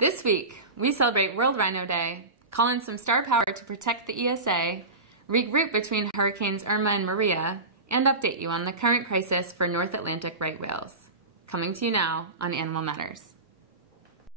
This week, we celebrate World Rhino Day, call in some star power to protect the ESA, regroup between Hurricanes Irma and Maria, and update you on the current crisis for North Atlantic right whales. Coming to you now on Animal Matters.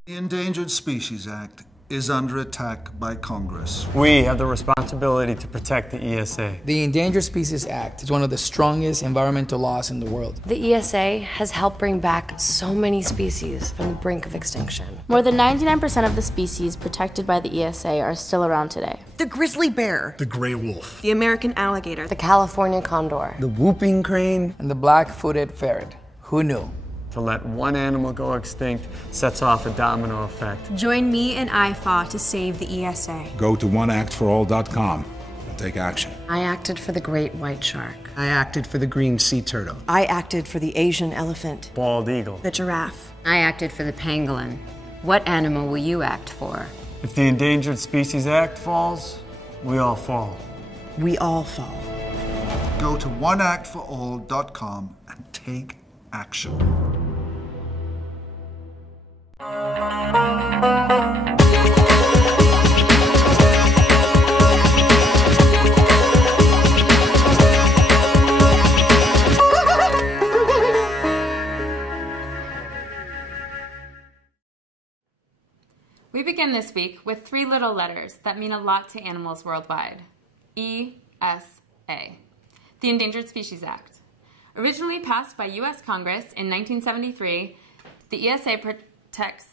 The Endangered Species Act is under attack by Congress. We have the responsibility to protect the ESA. The Endangered Species Act is one of the strongest environmental laws in the world. The ESA has helped bring back so many species from the brink of extinction. More than 99% of the species protected by the ESA are still around today. The grizzly bear, the gray wolf, the American alligator, The California condor, The whooping crane. And the black-footed ferret. Who knew? To let one animal go extinct sets off a domino effect. Join me and IFAW to save the ESA. Go to oneactforall.com and take action. I acted for the great white shark. I acted for the green sea turtle. I acted for the Asian elephant, Bald eagle. the giraffe. I acted for the pangolin. What animal will you act for? If the Endangered Species Act falls, we all fall. We all fall. Go to oneactforall.com and take action. We begin this week with three little letters that mean a lot to animals worldwide. ESA, the Endangered Species Act. Originally passed by U.S. Congress in 1973, the ESA protects...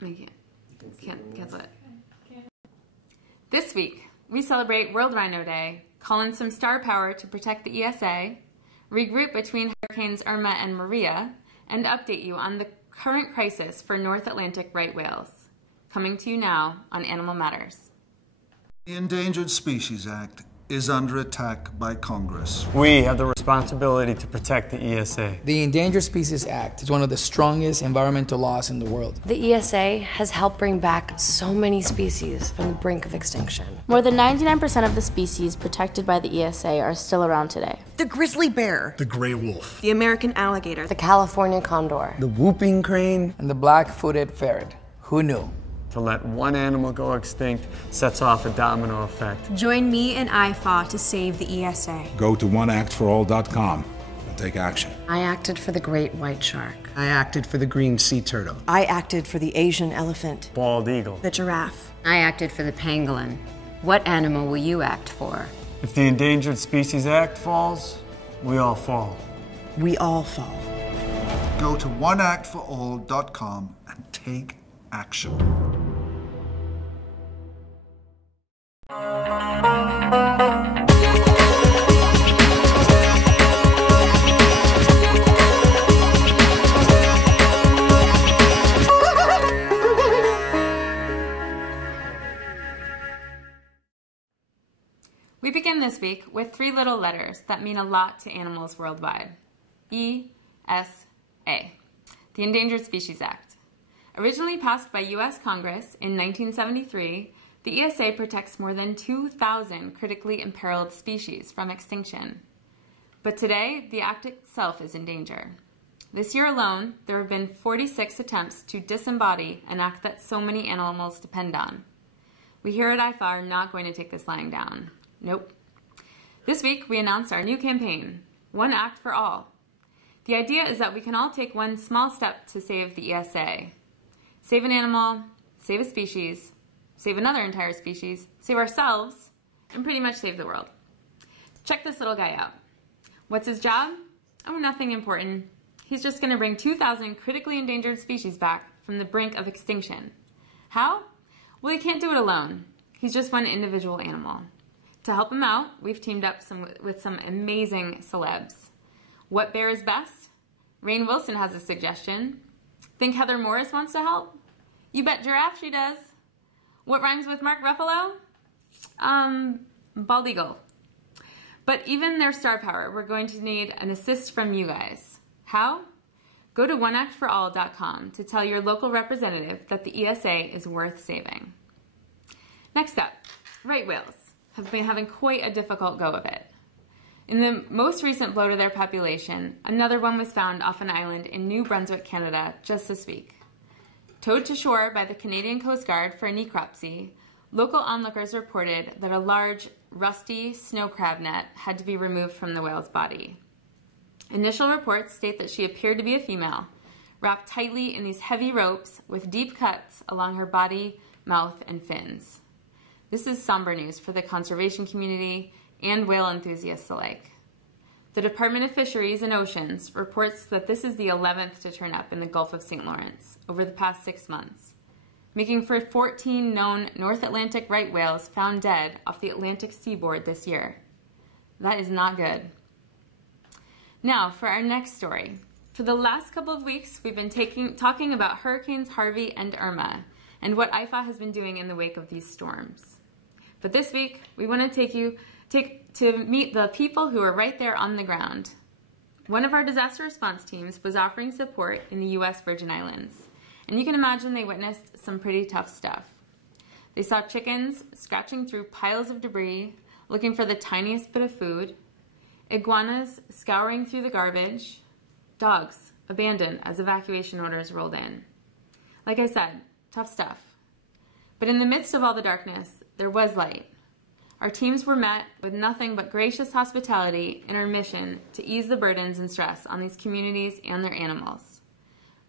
Can't cancel it. This week, we celebrate World Rhino Day, call in some star power to protect the ESA, regroup between Hurricanes Irma and Maria, and update you on the current crisis for North Atlantic right whales. Coming to you now on Animal Matters. The Endangered Species Act is under attack by Congress. We have the responsibility to protect the ESA. The Endangered Species Act is one of the strongest environmental laws in the world. The ESA has helped bring back so many species from the brink of extinction. More than 99% of the species protected by the ESA are still around today. The grizzly bear, the gray wolf, the American alligator, The California condor, The whooping crane. And the black-footed ferret. Who knew? To let one animal go extinct sets off a domino effect. Join me and IFAW to save the ESA. Go to oneactforall.com and take action. I acted for the great white shark. I acted for the green sea turtle. I acted for the Asian elephant, Bald eagle. the giraffe. I acted for the pangolin. What animal will you act for? If the Endangered Species Act falls, we all fall. We all fall. Go to oneactforall.com and take action. We begin this week with three little letters that mean a lot to animals worldwide. ESA, the Endangered Species Act. Originally passed by U.S. Congress in 1973, the ESA protects more than 2,000 critically imperiled species from extinction. But today, the act itself is in danger. This year alone, there have been 46 attempts to disembody an act that so many animals depend on. We here at IFAW are not going to take this lying down. Nope. This week, we announced our new campaign, One Act for All. The idea is that we can all take one small step to save the ESA. Save an animal, save a species, save another entire species, save ourselves, and pretty much save the world. Check this little guy out. What's his job? Oh, nothing important. He's just going to bring 2,000 critically endangered species back from the brink of extinction. How? Well, he can't do it alone. He's just one individual animal. To help him out, we've teamed up with some amazing celebs. What bear is best? Rainn Wilson has a suggestion. Think Heather Morris wants to help? You bet giraffe she does. What rhymes with Mark Ruffalo? Bald eagle. But even their star power, we're going to need an assist from you guys. How? Go to oneactforall.com to tell your local representative that the ESA is worth saving. Next up, right whales have been having quite a difficult go of it. In the most recent blow to their population, another one was found off an island in New Brunswick, Canada, just this week. Towed to shore by the Canadian Coast Guard for a necropsy, local onlookers reported that a large, rusty snow crab net had to be removed from the whale's body. Initial reports state that she appeared to be a female, wrapped tightly in these heavy ropes with deep cuts along her body, mouth, and fins. This is somber news for the conservation community and whale enthusiasts alike. The Department of Fisheries and Oceans reports that this is the 11th to turn up in the Gulf of St. Lawrence over the past 6 months, making for 14 known North Atlantic right whales found dead off the Atlantic seaboard this year. That is not good. Now for our next story. For the last couple of weeks, we've been talking about Hurricanes Harvey and Irma and what IFAW has been doing in the wake of these storms. But this week, we want to take you to meet the people who are right there on the ground. One of our disaster response teams was offering support in the U.S. Virgin Islands, and you can imagine they witnessed some pretty tough stuff. They saw chickens scratching through piles of debris, looking for the tiniest bit of food, iguanas scouring through the garbage, dogs abandoned as evacuation orders rolled in. Like I said, tough stuff. But in the midst of all the darkness, there was light. Our teams were met with nothing but gracious hospitality in our mission to ease the burdens and stress on these communities and their animals.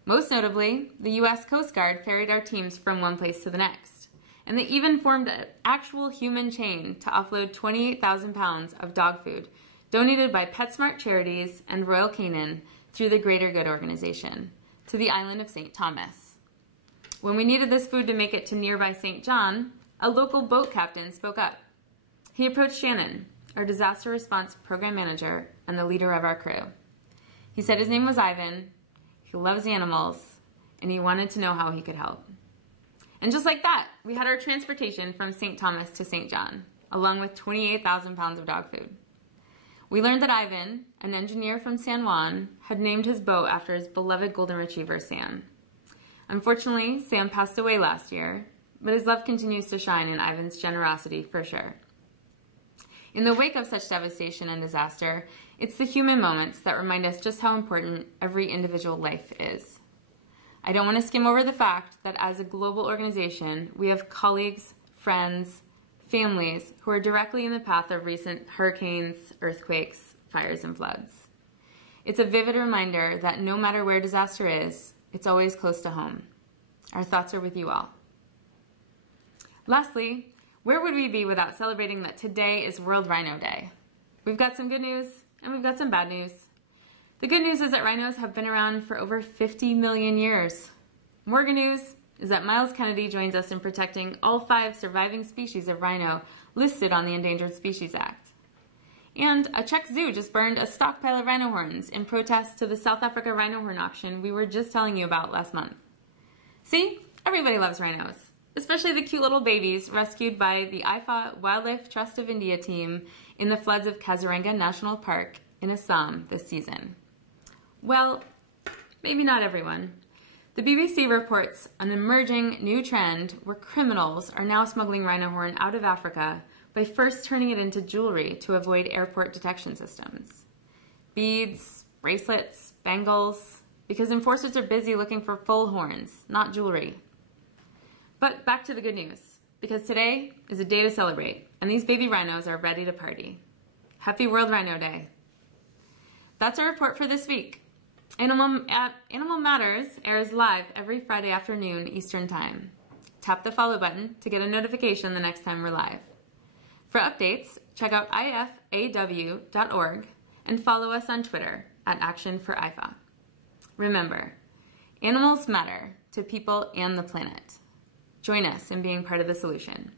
Most notably, the U.S. Coast Guard ferried our teams from one place to the next, and they even formed an actual human chain to offload 28,000 pounds of dog food donated by PetSmart Charities and Royal Canin through the Greater Good organization to the island of St. Thomas. When we needed this food to make it to nearby St. John, a local boat captain spoke up. He approached Shannon, our disaster response program manager and the leader of our crew. He said his name was Ivan, he loves animals, and he wanted to know how he could help. And just like that, we had our transportation from St. Thomas to St. John, along with 28,000 pounds of dog food. We learned that Ivan, an engineer from San Juan, had named his boat after his beloved golden retriever, Sam. Unfortunately, Sam passed away last year, but his love continues to shine in Ivan's generosity for sure. In the wake of such devastation and disaster, it's the human moments that remind us just how important every individual life is. I don't want to skim over the fact that as a global organization, we have colleagues, friends, families who are directly in the path of recent hurricanes, earthquakes, fires, and floods. It's a vivid reminder that no matter where disaster is, it's always close to home. Our thoughts are with you all. Lastly, where would we be without celebrating that today is World Rhino Day? We've got some good news and we've got some bad news. The good news is that rhinos have been around for over 50 million years. More good news is that Miles Kennedy joins us in protecting all 5 surviving species of rhino listed on the Endangered Species Act. And a Czech zoo just burned a stockpile of rhino horns in protest to the South Africa rhino horn auction we were just telling you about last month. See, everybody loves rhinos, especially the cute little babies rescued by the IFAW Wildlife Trust of India team in the floods of Kaziranga National Park in Assam this season. Well, maybe not everyone. The BBC reports an emerging new trend where criminals are now smuggling rhino horn out of Africa by first turning it into jewelry to avoid airport detection systems. Beads, bracelets, bangles, because enforcers are busy looking for full horns, not jewelry. But back to the good news, because today is a day to celebrate, and these baby rhinos are ready to party. Happy World Rhino Day. That's our report for this week. Animal Matters airs live every Friday afternoon Eastern Time. Tap the follow button to get a notification the next time we're live. For updates, check out IFAW.org and follow us on Twitter at @ActionForIFAW. Remember, animals matter to people and the planet. Join us in being part of the solution.